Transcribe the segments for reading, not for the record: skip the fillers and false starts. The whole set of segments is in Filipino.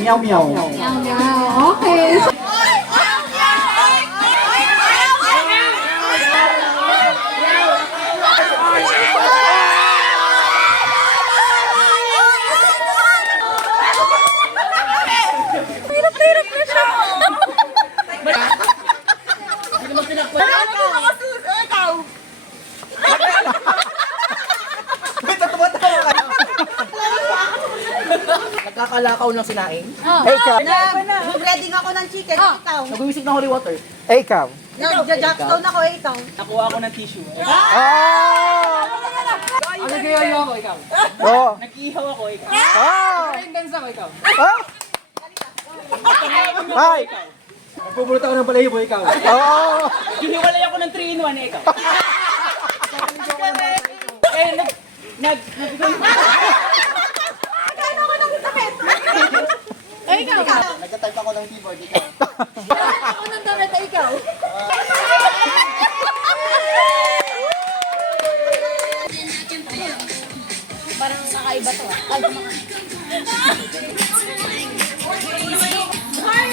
Meow meow. Okay. Hirap na siya. Nagkakalakaw ng sinaing. Eh, ikaw. Mag-reading ako ng chicken, ikaw. Nagwiwisik ng holy water. Eh, ikaw. Nag-jackstone ako, ikaw. Nakuha ako ng tissue. Oh! Ano kaya ako, ikaw? Oh! Nag-ihaw ako, ikaw. Oh! Nag-dance ako, ikaw. Oh! Ay! Nagpupulot ako ng balahibo, ikaw. Oh! Hiniwalay ako ng 3-in-1, ikaw. Nagtatype ako ng keyboard, ikaw. Ako ng damit, ikaw. Parang nakaiba to. Ay,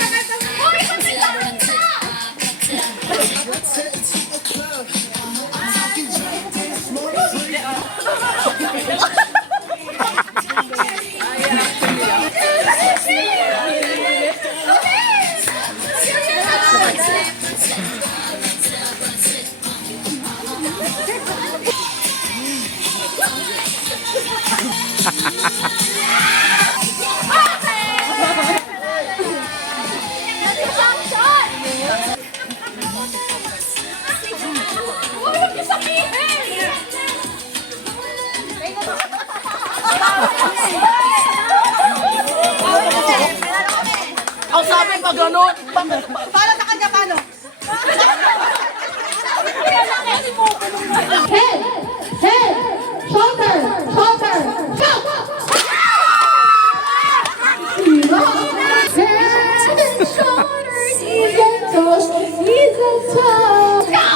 Ang sabi pa gano'n. paano sa kanya, paano? Head, head, shoulder, shoulder, go! Head and shoulders, knees and toes, knees and toes. Go!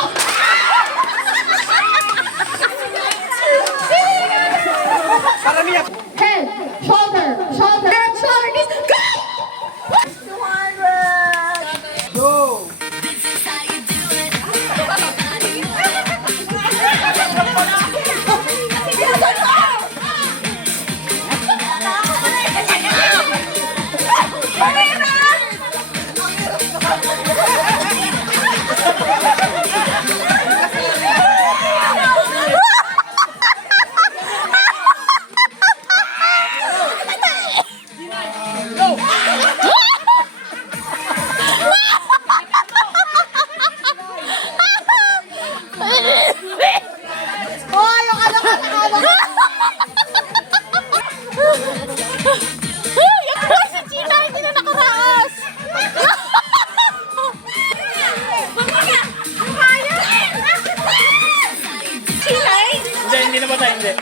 Karamihan. Head, shoulder, shoulder, head, shoulder, knees, go! Go! Hindi na ba tayo, hindi?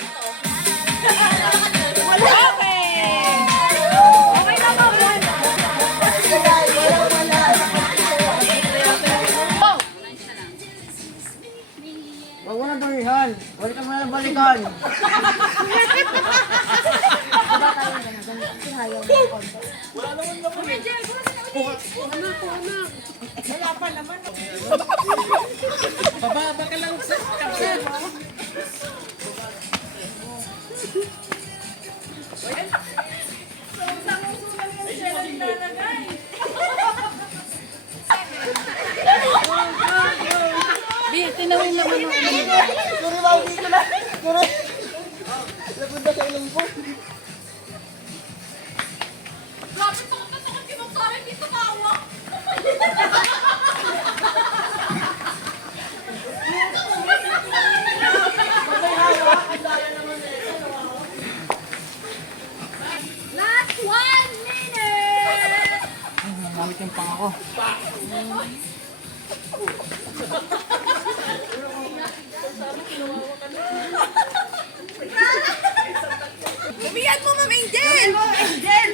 Huwag mo na durihan. Balikan mo na balikan. Bababa ka lang sa kapsat. Tinawin naman ako. Sorry, mawag dito na. Sorry. Lapunta sa ilong ko. Grabe, takot yung magsabi dito tawa. Last 1 minute! Namamit yung pang ako. Umiyan mo, Ma'am Angel! Angel!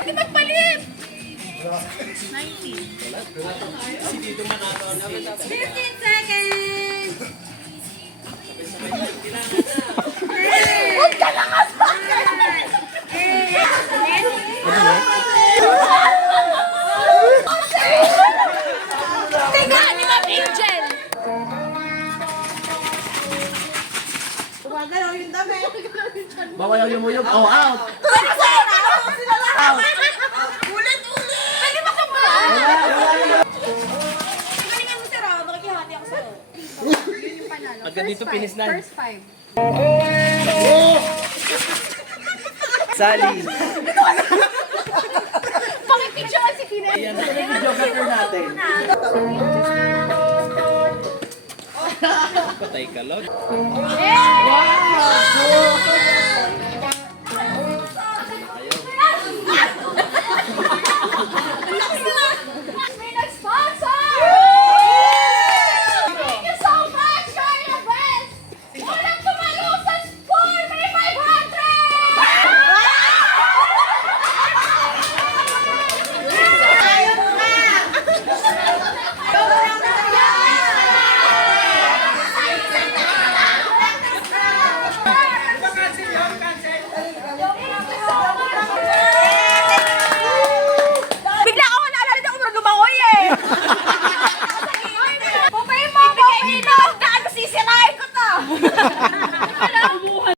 Hindi magpalit! 15 seconds! Huwag ka lang as Gumagalaw yung dami. Bawayaw yung muyog. Oh, out! Ano sa'yo na? Sila lang. Out! Ulit-ulit! Pwede ba kang wala? Galingan mo, sir, ah. Makikihati ako sa'yo. Yun yung panalo. Hanggang dito, finish na. First five. Sally. Pakipicturean si Tina. Ayan, ito na yung videographer natin. Patay ka, Lord. Yeah!